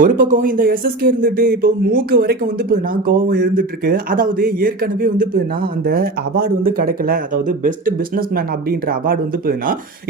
ஒரு பக்கம் இந்த எஸ்எஸ்கே இருந்துட்டு இப்போ மூக்கு வரைக்கும் வந்து இப்போ நான் கோவம் இருந்துட்டு இருக்கு. அதாவது ஏற்கனவே வந்து இப்போ நான் அந்த அவார்டு வந்து கிடைக்கல. அதாவது பெஸ்ட் பிசினஸ் மேன் அப்படின்ற அவார்டு வந்து இப்போ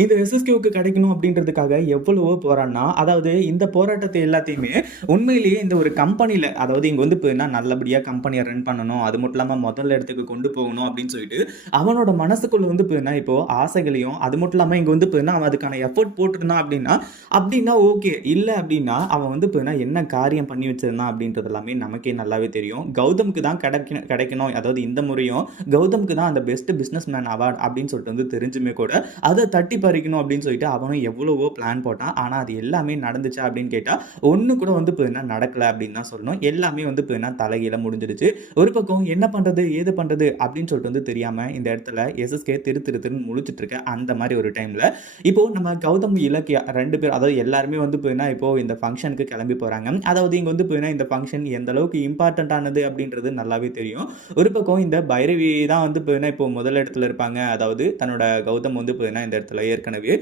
இந்த எஸ்எஸ்கேவுக்கு கிடைக்கணும் அப்படின்றதுக்காக எவ்வளவோ போராடினா, அதாவது இந்த போராட்டத்தை எல்லாத்தையுமே உண்மையிலேயே இந்த ஒரு கம்பெனியில, அதாவது இங்க வந்து இப்போ நல்லபடியா கம்பெனியை ரன் பண்ணணும், அது மட்டும் இல்லாம முதல் இடத்துக்கு கொண்டு போகணும் அப்படின்னு சொல்லிட்டு அவனோட மனசுக்குள்ள வந்து இப்போ ஆசைகளையும், அது மட்டும் இல்லாம இங்க வந்து இப்போ அவன் அதுக்கான எஃபோர்ட் போட்டிருந்தான் அப்படின்னா அப்படின்னா ஓகே. இல்ல அப்படின்னா அவன் வந்து இப்போ என்ன காரியம் பண்ணி வச்சிருந்தான் அப்படின்றது எல்லாமே நமக்கே நல்லாவே தெரியும். கௌதமுக்கு தான் கிடைக்கணும். அதாவது இந்த முறையும் கௌதமுக்கு தான் அந்த பெஸ்ட் பிசினஸ் மேன் அவார்ட் அப்படின்னு சொல்லிட்டு வந்து தெரிஞ்சுமே கூட அதை தட்டி பறிக்கணும் அப்படின்னு சொல்லிட்டு அவனும் எவ்வளவோ பிளான் போட்டான். ஆனா அது எல்லாமே நடந்துச்சா அப்படின்னு கேட்டா ஒண்ணு கூட வந்து இப்போ நடக்கல அப்படின்னு தான் சொல்லணும். எல்லாமே வந்து இப்போ தலைகீழ முடிஞ்சிருச்சு. ஒரு பக்கம் என்ன பண்றது ஏது பண்றது அப்படின்னு சொல்லிட்டு வந்து தெரியாம இந்த இடத்துல எஸ்எஸ்கே திருன்னு முழிச்சிட்டு இருக்க அந்த மாதிரி ஒரு டைம்ல இப்போ நம்ம கௌதம் இலக்கியா 2 பேர், அதாவது எல்லாருமே வந்து இப்போ இந்த ஃபங்க்ஷனுக்கு கிளம்பி போறாங்க. அதாவது இங்க வந்து இந்த ஃபங்க்ஷன் எந்த அளவுக்கு இம்பார்ட்டன்ட் ஆனது அப்படின்றது நல்லாவே தெரியும். ஒரு பக்கம் இந்த பைரவி தான் வந்து இப்போ முதல் இடத்துல இருப்பாங்க. அதாவது தன்னோட கௌதம் வந்து இந்த இடத்துல ஏற்கனவே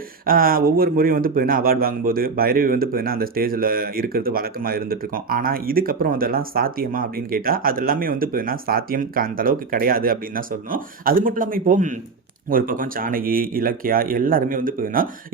ஒவ்வொரு முறையும் வந்து அவார்ட் வாங்கும்போது பைரவி வந்து அந்த ஸ்டேஜ்ல இருக்கிறது வழக்கமா இருந்துட்டு இருக்கும். ஆனா இதுக்கப்புறம் அதெல்லாம் சாத்தியமா அப்படின்னு கேட்டா அது எல்லாமே வந்து சாத்தியம் அந்த அளவுக்கு கிடையாது அப்படின்னு தான் சொல்லணும். அது மட்டும் இல்லாம இப்போ ஒரு பக்கம் ஜானகி, இலக்கியா எல்லாருமே வந்து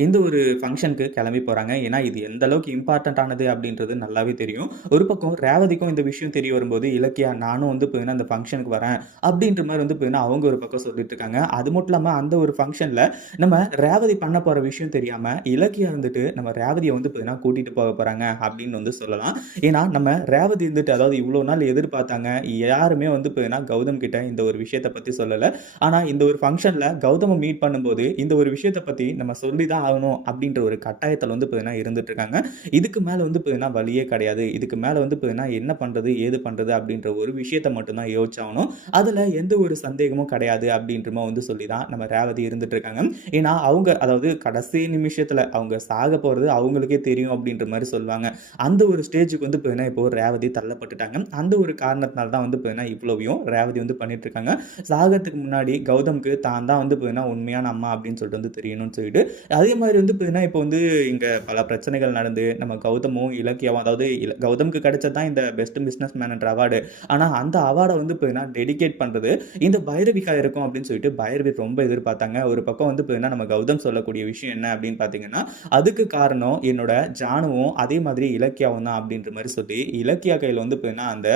இந்த ஒரு ஃபங்ஷனுக்கு கிளம்பி போறாங்க. ஏன்னா இது எந்த அளவுக்கு இம்பார்ட்டன்ட் ஆனது அப்படின்றது நல்லாவே தெரியும். ஒரு பக்கம் ரேவதிக்கும் இந்த விஷயம் தெரிய வரும்போது இலக்கியா நானும் வந்து அந்த ஃபங்ஷனுக்கு வரேன் அப்படின்ற மாதிரி வந்து அவங்க ஒரு பக்கம் சொல்லிட்டு இருக்காங்க. அது மட்டும் இல்லாம அந்த ஒரு ஃபங்ஷன்ல நம்ம ரேவதி பண்ண போற விஷயம் தெரியாம இலக்கியா வந்துட்டு நம்ம ரேவதியை வந்து கூட்டிட்டு போக போறாங்க அப்படின்னு வந்து சொல்லலாம். ஏன்னா நம்ம ரேவதி இருந்துட்டு, அதாவது இவ்வளவு நாள் எதிர்பார்த்தாங்க, யாருமே வந்து கௌதம் கிட்ட இந்த ஒரு விஷயத்தை பத்தி சொல்லல. ஆனா இந்த ஒரு ஃபங்ஷன்ல கௌதம மீட் பண்ணும்போது இந்த ஒரு விஷயத்தை பத்தி நம்ம சொல்லிதான் ஆகணும் அப்படின்ற ஒரு கட்டாயத்தில் வந்து இருந்துட்டு இருக்காங்க. இதுக்கு மேல வந்து வழியே கிடையாது. இதுக்கு மேல வந்து என்ன பண்றது ஏது பண்றது அப்படின்ற ஒரு விஷயத்தை மட்டும்தான் யோசிச்சாகணும். அதுல எந்த ஒரு சந்தேகமும் கிடையாது அப்படின்றமா வந்து சொல்லிதான் நம்ம ரேவதி இருந்துட்டு இருக்காங்க. ஏன்னா அவங்க, அதாவது கடைசி நிமிஷத்துல அவங்க சாக போறது அவங்களுக்கே தெரியும் அப்படின்ற மாதிரி சொல்லுவாங்க. அந்த ஒரு ஸ்டேஜுக்கு வந்து இப்போ ரேவதி தள்ளப்பட்டுட்டாங்க. அந்த ஒரு காரணத்தினால தான் வந்து இவ்வளவையும் ரேவதி வந்து பண்ணிட்டு இருக்காங்க. சாகத்துக்கு முன்னாடி கௌதம்க்கு தான் தான் வந்து உண்மையான அம்மா அப்படின்னு சொல்லிட்டு வந்து தெரியணும்னு சொல்லிட்டு, அதே மாதிரி வந்து இப்போ வந்து இங்க பல பிரச்சனைகள் நடந்து நம்ம கௌதமும் இலக்கியாவும், அதாவது கௌதமுக்கு கிடைச்சது தான் இந்த பெஸ்ட் பிசினஸ் மேன் என்ற அவார்டு. ஆனா அந்த அவார்டை வந்து டெடிகேட் பண்றது இந்த பைரவிக்கா இருக்கும் அப்படின்னு சொல்லிட்டு பைரவி ரொம்ப எதிர்பார்த்தாங்க. ஒரு பக்கம் வந்து நம்ம கௌதம் சொல்லக்கூடிய விஷயம் என்ன அப்படின்னு பாத்தீங்கன்னா, அதுக்கு காரணம் என்னோட ஜானுவும் அதே மாதிரி இலக்கியாவும் தான் அப்படின்ற மாதிரி சொல்லி இலக்கியா கையில் வந்து அந்த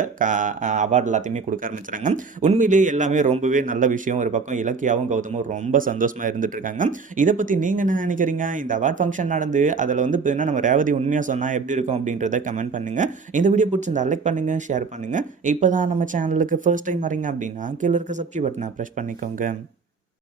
அவார்டு எல்லாத்தையுமே கொடுக்க ஆரம்பிச்சாங்க. உண்மையிலேயே எல்லாமே ரொம்பவே நல்ல விஷயம். ஒரு பக்கம் இலக்கியாவும் கௌதமும் ரொம்ப சந்தோஷமா இருந்துட்டு இருக்காங்க. இதை பத்தி நீங்க என்ன நினைக்கிறீங்க? இந்த அவார்ட் ஃபங்க்ஷன் நடந்து அதுல வந்து நம்ம ரேவதி உண்மையா சொன்னா எப்படி இருக்கும் அப்படின்றத கமெண்ட் பண்ணுங்க. இந்த வீடியோ பிடிச்சிருந்தா லைக் பண்ணுங்க, ஷேர் பண்ணுங்க. இப்பதான் நம்ம சேனலுக்கு ஃபர்ஸ்ட் டைம் வரீங்க அப்படின்னா கீழே இருக்க சப்ஸ்கிரைப் பட்டனை பிரஸ் பண்ணிக்கோங்க.